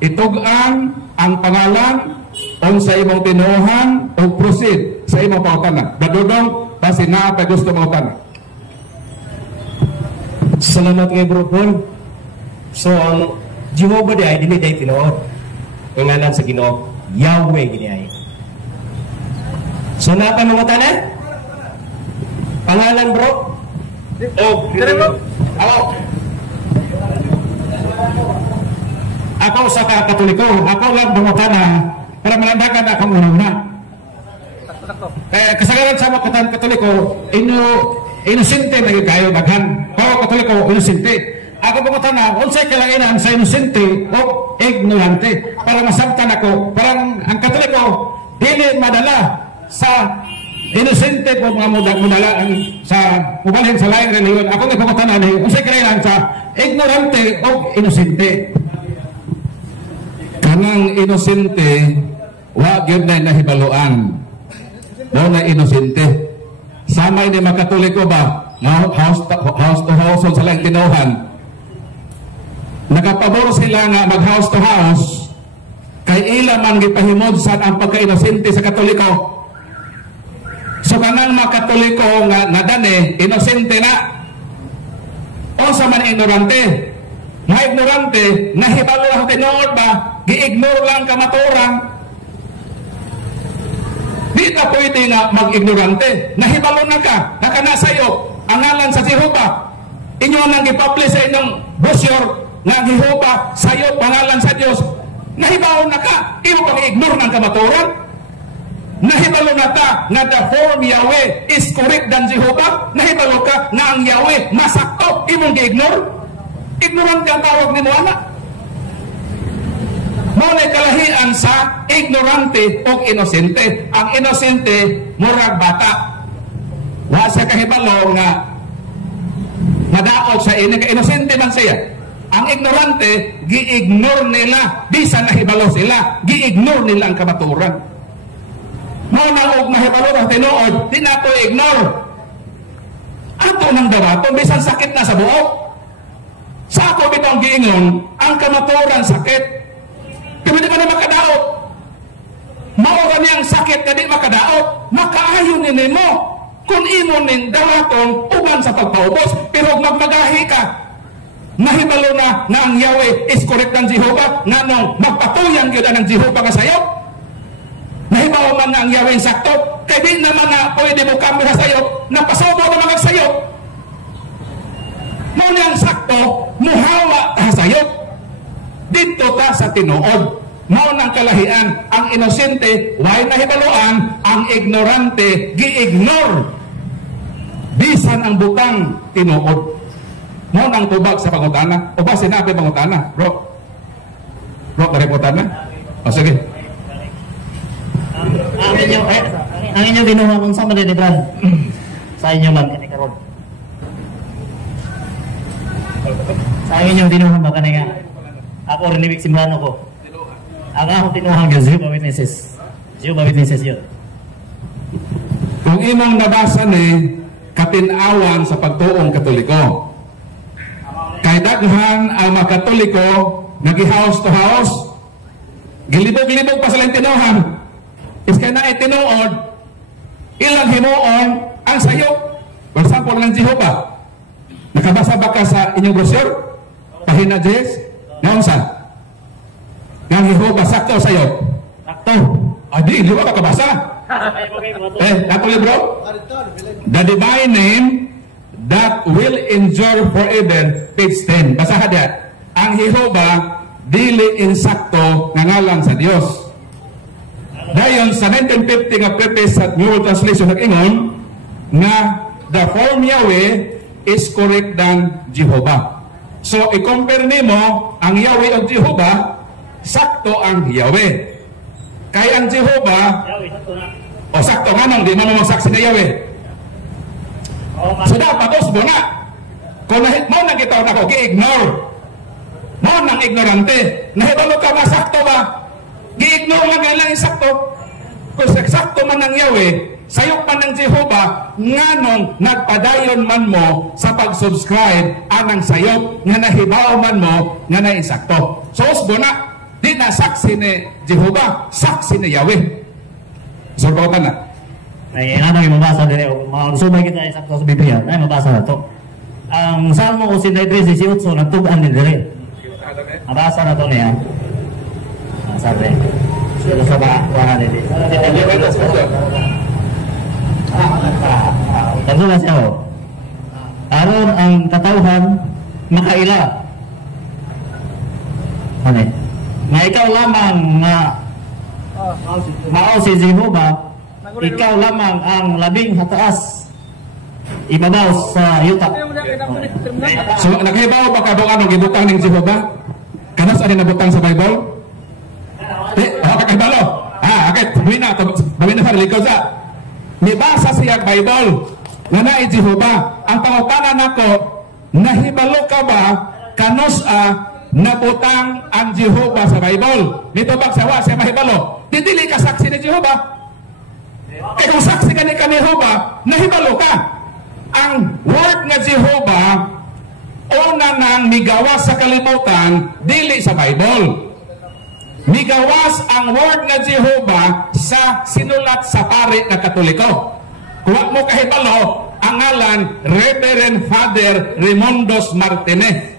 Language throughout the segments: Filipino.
itugan ang pangalan o sa imong tinuhan o proceed sa imong pangutana. Dadudong, basi na pa gusto mangutana. Salamat kay Bro Paul. So, ang Jehovah di ay dili day tinuod. Ang ngalan sa Ginoo, Yahweh gini ay. So, napa mangutana? Pangalan, bro? Ako sa Katoliko, ako lang bumutana para malandagan na akong una-una. Kasagaran sa mga Katoliko, inosente na kayo daghan. Kung Katoliko, inosente. Ako bumutana, unsay kalainan sa inosente o ignorante. Para masabtan ako, parang ang Katoliko, dili madala sa inosente po mga mudala sa mubalhin sa laing reliyon. Ako nga bumutana, unsay kalainan sa ignorante o inosente. Kanang inosente, wa gyud na nahibaluan. Mo na inosente. Sama ini makatoliko ba? House to house sa laing tinuhan. Nakapabor sila nga mag house to house kay ila man gipahimod sa ang pagka-inosente sa Katoliko. So kanang mga Katoliko nga dane inosente na. O sa man ignorante. Mga ignorante, nahibalo lang tinuod ba? Gi-ignore lang kamaturan. Di ka pwede nga mag-ignorante. Nahibalo na ka, nakanasayo, ang ngalan sa Jehovah. Inyo nang gipublish sa inyong brochure nga Jehovah, sayo, pangalan sa Diyos. Nahibalo na ka, imo pang ignore ng kamaturan. Nahibalo na ka nga the form Yahweh is correct than Jehovah. Nahibalo ka nga ang Yahweh masakto, imong gi-ignore. Ignorant ka tawag ni mo anak. Muna kalahian sa ignorante o inosente. Ang inosente, murag bata. Wa siya kahibalo nga nadaot sa inosente man siya. Ang ignorante, gi-ignore nila. Bisan nahibalo sila, gi-ignore nila ang kamaturan. Muna og mahibalo ng tinuod, di na ito ignore. Ato nang dawaton, bisan sakit na sa buok. Sa ako bitong giingon, ang kamaturan sakit. Kaya di ba na makadaot? Maura niyang sakit na di makadaot. Makaayon nini mo. Kung imo ning dawaton, uban sa pagpaubos. Pero magmagahi ka. Nahibalo na ang Yahweh is correct ng Jehovah. Nga nung magpatuyan yun ang Jehovah nga sayo. Nahibaw man na ang Yahweh sakto. Kaya di naman na pwede mo kamera sayo. Napasubo na mga sayo. Muna ang sakto, muhawa ta sayo. Dito ta sa tinuod. Mao nang kalahian, ang inosente way nahibaluan, ang ignorante gi-ignore. Bisan ang butang tinuod. Mao nang tubag sa pangutana. O ba sinabi pangutana, bro? Bro, kareputana? O sige. Ang inyong binuha kung sa madinigan sa inyo man kanikaron. Sa inyong binuha ba kanina? Ako rin ibig simbahan ako. Ang akong tinuhang yung Jehovah Witnesses. Jehovah Witnesses yun. Kung imong nabasa ni katinawan sa pagtuong Katoliko. Kay daghan ang mga Katoliko nagi-house to house. Gilibog-libog pa silang tinuhan. Is kaya na itinuod, ilang himuon ang sayop. For example ng Jehovah. Nakabasa ba ka sa inyong brochure? Pahina 10? Naunsa? Yang Jehovah sakto sa'yo? Sakto. Adi, di ba kabasa? Natuloy bro? The divine name that will endure forever, page 10. Basahan diya. Ang Jehovah, dili insakto nga ngalan sa Dios. Dayon sa 1950 nga preface sa New World Translation nag-ingon nga the form Yahweh is correct than Jehovah. So, i-compare nimo ang Yahweh o Jehovah, sakto ang Yahweh. Kaya ang Jehovah, o sakto nga nang di mo magsaksi na Yahweh. So, dapat usbo na. Kung mo nang gitaw na ko, gi-ignore. Mo nang ignorante. Nahibalo ka na sakto ba? Gi-ignore lang nga lang sakto. Kung sakto man ng Yahweh, sayok man ng Jehovah, nga nung nagpadayon man mo sa pag-subscribe anang sayok, nga nahibaw man mo, nga naisakto. So, usbo na. Di na saksi ni Jehovah, saksi ni Yahweh. Surpautan na. Ay, ano yung mabasa din, sumay kita isakto sa Biblia, ay mabasa na to. Ang Salmo 83:18, nagtugan din din. Mabasa na to niya. Sabi, sila sa bahan din. Tanto na siya, aron ang katauhan makaila. Ano? Na ikaw lamang na mao si Jehovah, ikaw lamang ang labing hataas ibabaw sa yuta. So naghibaw ba ka anong gibutang ning Jehovah? Kanas ani nabutang sa Bible? Kakibalo. Okay, bawin na sa likod sa. Nibasa siya Bible nga na Jehovah. Ang pangutanan nako, nahibalo ka ba kanos nabutang ang Jehovah sa Bible? Dito bagsawa siya mahibalo. Dili ka saksi ni Jehovah. Kaya kung saksi ka ni Jehovah, nahibalo ka. Ang word nga Jehovah, una nang migawas sa kalibutan, dili sa Bible. Migawas ang word nga Jehovah sa sinulat sa pari na Katoliko. Kuha mo kahibalo, ang ngalan Reverend Father Raimundos Martinez.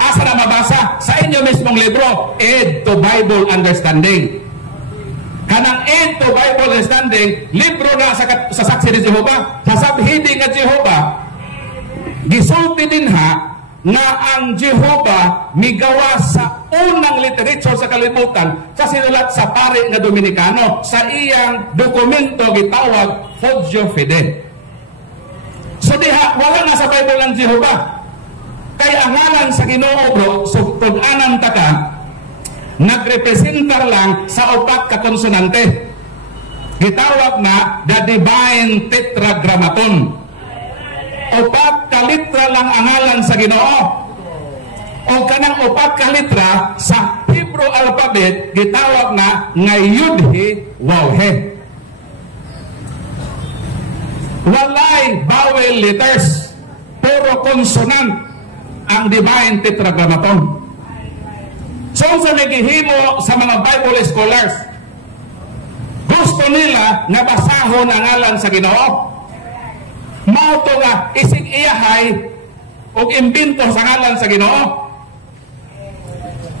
Asa na mabasa? Sa inyo mismong libro, Aid to Bible Understanding. Kanang Aid to Bible Understanding, libro na sa saksi ni Jehovah, sa sabhidi nga Jehovah, gisulti din nga ang Jehovah migawas sa unang literature sa kalibutan sa sinulat sa pari nga Dominikano sa iyang dokumento gitawag Fogio Fide. So diha, wala na sa Bible ng Jehovah. Kaya ang ngalan sa Ginoo bro, sugtod-anan taka, nagrepresentar lang sa upat ka konsonante. Gitawag na the Divine Tetragrammaton. Upat ka litra lang ang ngalan sa Ginoo. O kanang upat ka litra sa Hebrew alphabet gitawag na nga Yud-He Waw-He. Walay vowel letters, puro consonant ang Divine Tetragrammaton. So sa naghihimo sa mga Bible scholars, gusto nila na basahon ang ngalan sa Ginoo. Mauto nga isig iyahay o imbento sa ngalan sa Ginoo.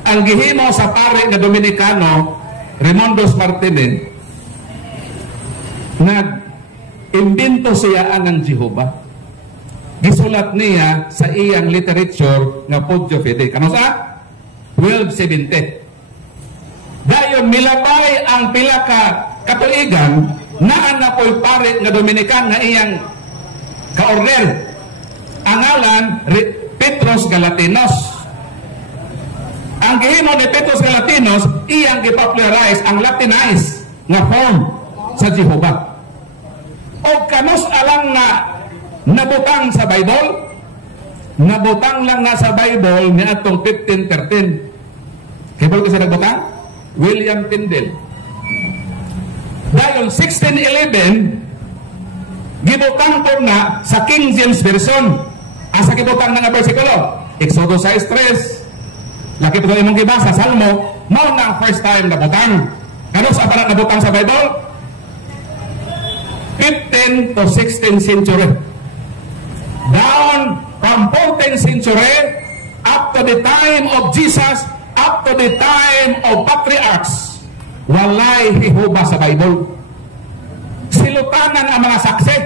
Ang gihimo sa pare nga Dominikano Raimundos Martinez, nag-imbento siya ng Jehovah. Gisulat niya sa iyang literature nga Fogio Fide. Kano sa? 1270. Dayon milabay ang pila ka katuigan naan na ko'y pare nga Dominican nga iyang ka-order. Ang ngalan Petros Galatinos. Ang gihimo ni Petros Galatinos iyang gipopularize ang Latinized nga form sa Jehovah. O kanos alang na nabutang sa Bible? Nabutang lang na sa Bible ni atong 1513. Kaya ko sa nagbutang? William Tyndale. Dayon 1611 gibutang po na sa King James Version. Asa gibutang na nga bersikulo? Exodus 6:3. Laki po imong gibasa Salmo, mao na first time nabutang. Kano sa para nabutang sa Bible? 15th to 16th century. Down from 14th century up to the time of Jesus, up to the time of patriarchs, walay Jehovah sa Bible. Silutanan ang mga saksi.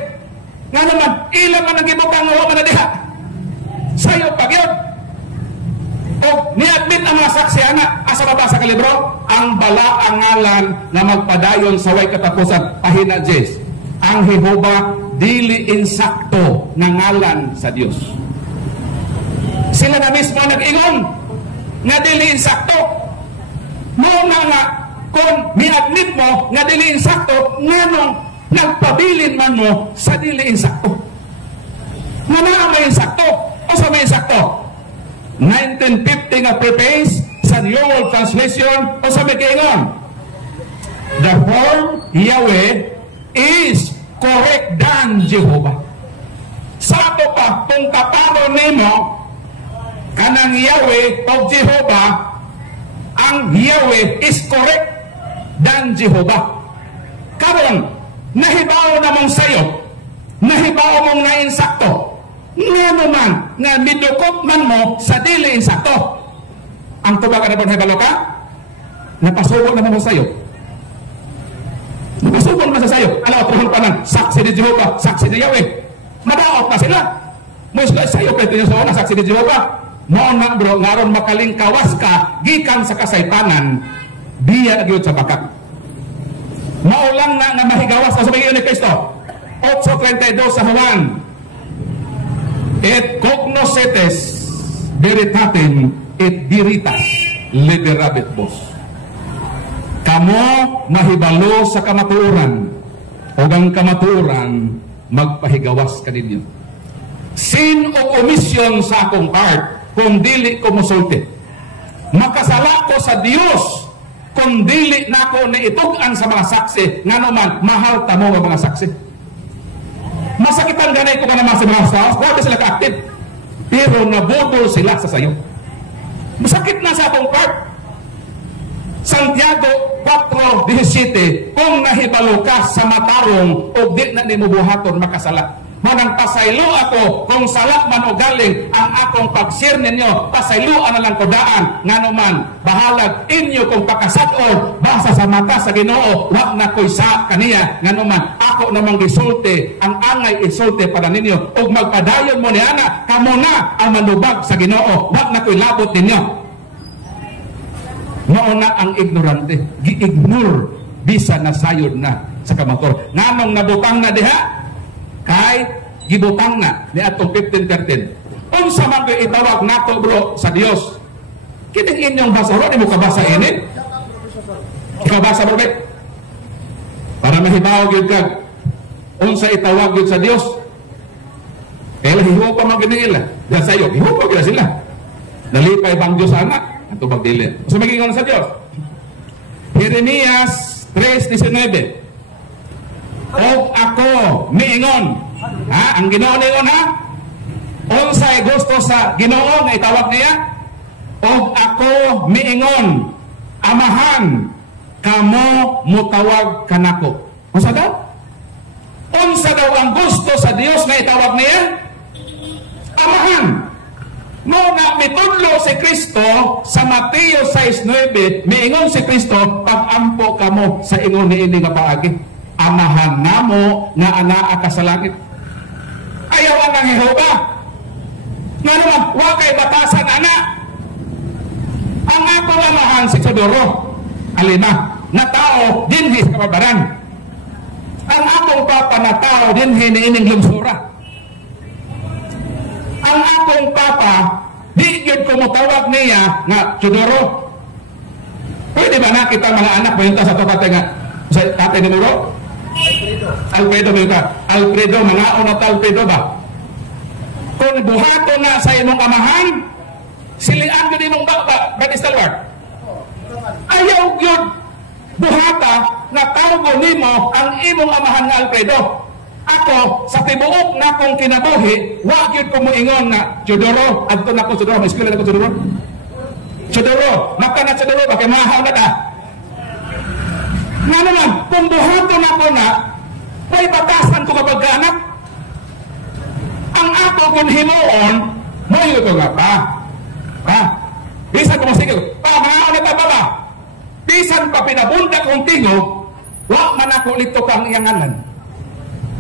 Nga naman, ilan man nagibutang o man na diha. Sayo pagyod. O ni-admit ang mga saksi ana, asa ba sa kalibro? Ang bala ang ngalan na magpadayon sa way katapusan. Pahina Jes. Ang Jehovah dili insakto na ngalan sa Dios. Sila na mismo nag-ingon nga dili insakto. Muna nga kung ni-admit mo nga dili insakto, nganong nagpabilin man mo sa dili insakto. Nga na may insakto o sa may insakto? 1950 nga preface sa New World Translation o sa may kaingon. The form Yahweh is correct than Jehovah. Sa ato pa, kung kapano nimo kanang Yahweh o Jehovah, ang Yahweh is correct than Jehovah. Karon, nahibaw na mong sayo, nahibaw mong nainsakto, nga naman, nga midukot man mo sa dili insakto. Ang tubag na pong hibalo ka, napasubo na mo sayo. Napasubo naman sa sayo. Alaw, trahon pa ng saksi ni Jehovah, saksi ni Yahweh. Madaot na sila. Musla sayo, pwede nyo sa una, saksi ni Jehovah. Noon na bro, ngaron makalingkawas ka, gikan sa kasaytanan, biya gyud sa bakat. Maulang na mahigawas na sa mga ni Kristo. 8:32 sa Juan. Et cognoscetes veritatem et veritas liberabit vos. Kamo mahibalo sa kamatuoran, o ang kamatuoran magpahigawas kaninyo. Sin o omission sa akong part, kung dili ko mosulti. Makasala ko sa Dios kung dili nako na itugan sa mga saksi, nga naman mahal tamo nga mga saksi. Masakitan ganay ko ka naman sa mga saksi, wala sila ka-active, pero nabudol sila sa sayo. Masakit na sa akong part. Santiago 4:17, kung nahibalo ka sa matarong o di na ni mubuhaton makasala. Manang pasaylo ako kung sala man o galing ang akong pagsir ninyo, pasayloan na lang ko daan, nga naman bahalag inyo kung pakasad-on basa sa mata sa Ginoo, wag na ko'y sa kaniya, nga naman ako namang gisulti, ang angay insulti para ninyo, ug magpadayon mo ni ana, kamo na ang manubag sa Ginoo, wag na ko'y labot ninyo. Mauna ang ignorante, gi-ignore bisa nasayod na sa kamator. Nganong nabutang na diha kay gibutang na ni atong 15:13. Unsa man ko'y itawag nato bro sa Dios? Kining inyong basa ro, di mo kabasa ini? Ikaw basa bro, para mahibaw gyud kag unsa itawag gyud sa Dios. Kaya hiho pa man gini ila. Dan sayo, hiho pa gyud sila. Nalipay bang Dios anak? Ato magdili. Unsa magiingon sa Dios? Jeremias 3:19. Og ako miingon, ha, ang Ginoo ningon ha, unsay gusto sa Ginoo nga itawag niya, og ako miingon, amahan kamo mutawag kanako. Unsa daw? Unsa daw ang gusto sa Dios nga itawag niya? Amahan. No na mitudlo si Kristo sa Mateo 6:9, miingon si Kristo, pag-ampo kamo sa ingon niini nga paagi. Amahan namo nga anaa ka sa langit. Ayaw ang Jehova. Nga naman, wa kay batasan ana. Ang akong amahan si Sodoro, alima, na tao dinhi sa kababaran. Ang akong papa na tao dinhi ni ining lungsura. Ang akong papa, di yun kumutawag niya nga Sodoro. Pwede ba na kita mga anak bayunta sa tatay nga sa tatay ni Muro? Alfredo ka. Alfredo, mga una Alfredo ba? Kung buhato na sa imong amahan, silian din imong Batistalwar. Ayaw yun buhata na tawgo nimo ang imong amahan nga Alfredo. Ako, sa tibuok na kong kinabuhi, wag yun ko moingon nga Chodoro, adto na ko Chodoro, may eskwela na ko Chodoro. Chodoro, maka na Chodoro, bakit mahaw na ta? Nga naman, kung buhato na ko na, may batasan ko kapag-anak. Ang ako kung himuon, mo yun ko nga pa. Bisan ko masigil, mga ulit na ba? Bisan pa pinabunda kong tingog, wak man ako lito pang iyanganan.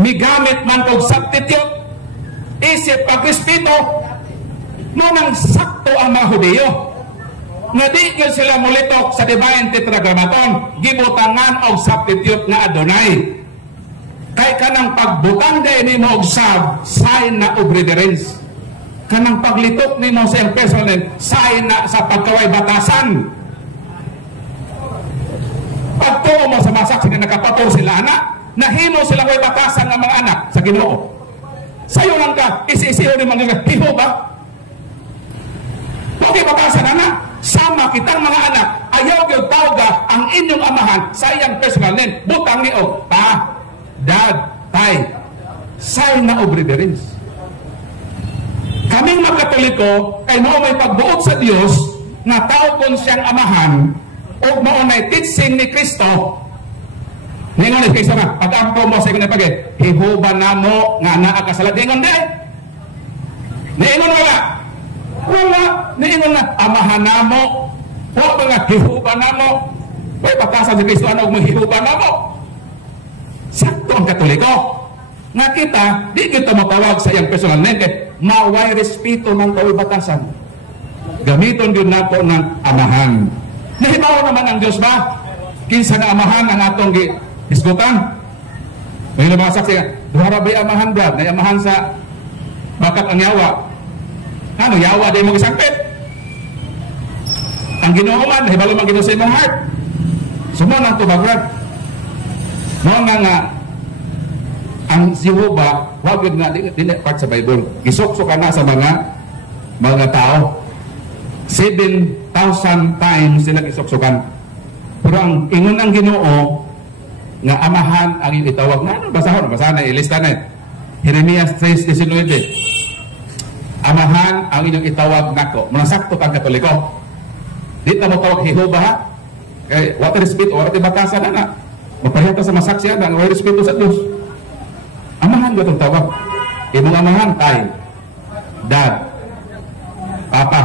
Migamit man kong substitute, isip pag-espito, nunang sakto ang mga Hudiyo. Nga di yun sila mulitok sa Divine Tetragrammaton, gibutangan og substitute nga Adonai. Kay kanang pagbutang day ni mo og sign na of reverence. Kanang paglitok ni mo sa impersonal, sign na sa pagkaway batasan. Pagtuo mo sa masak na nakapator sila anak, nahimo sila way batasan ng mga anak sa Ginoo. Sayo lang ka, isi-isiho ni mga hiho ba? Okay, batasan anak. Sama kitang mga anak, ayaw yung tawga ang inyong amahan sa iyang personal name. Butang ni o, pa, dad, tay. Sign na of reverence. Kaming mga Katoliko, kay mo may pagbuot sa Dios, nga taupon siyang amahan o maunay teaching ni Kristo. Ningon ni Kristo nga, pag-ampo mo sa ikon na pagay, hihuba na mo nga naa ka sa lahat. Ningon di? Ningon wala. Wala. Ningon na, amahan na mo. Huwag nga, hihuba na mo. May batasan si Kristo, ano kung hihuba na mo? Sakto ang Katoliko. Nga kita, di kita matawag sa iyang personal name, maway respeto ng kawibatasan. Gamiton yun na po ng amahan. Nahibaw naman ang Diyos ba? Kinsa nga amahan ang atong isgutan? May mga saksi nga, duhara ba'y amahan, Brad? Na amahan sa bakat ang yawa. Ano, yawa di mo gisangpit? Ang Ginoo man, nahibaw man Ginoo sa imong heart. Sumanang to ba, Brad? Noon nga ang Jehovah, wag yun nga, di part sa Bible. Gisok-sok na sa mga tao. 7,000 times sila gisok-sokan. Pero ang ingon ng Ginoo nga amahan ang itawag na ano, basahan na, ilista na. Jeremias 3:19. Amahan ang inyong itawag nako. Manasakto kang Katoliko. Di ta mo tawag Jehovah ha? Kay water respeto, water batasan na. Magpahiyata sa masaksiyan ang water respeto sa Diyos. Amahan ba itong tawag? Imong amahan kay Dad, Papa.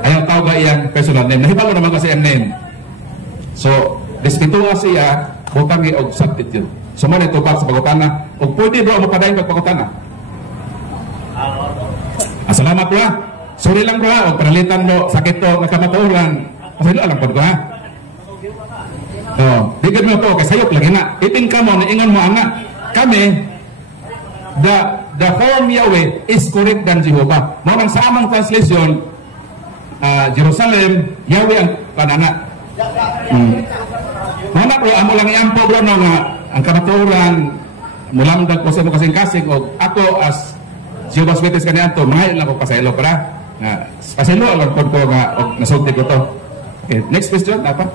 Ayaw tawag ba iyang personal name? Nahibalo naman kasi ang name. So, respeto nga siya, butang og substitute. So, man ito sa pagkutana. O pwede bro, mapadayin pagkutana. Salamat bro ha. Sorry lang bro ha. O panalitan mo, sakit to, nakamaturan. Kasi alam po ko ha. Oh, bigyan mo to, kasi sayop lagi na. Iting ka mo, naingon mo anak. Kami, the form Yahweh is correct than Jehovah. Mga sa amang translation, Jerusalem, Yahweh ang panana. Mga bro, amo lang iampo bro, no, nga, ang kamaturan, mulamdag ko sa mo kasing-kasing, o ako as Jehovah's Witness kanyan to, mahal lang ko pasaylo para. Pasaylo, alam ko nga, nasulti ko to. Okay, next question, apa?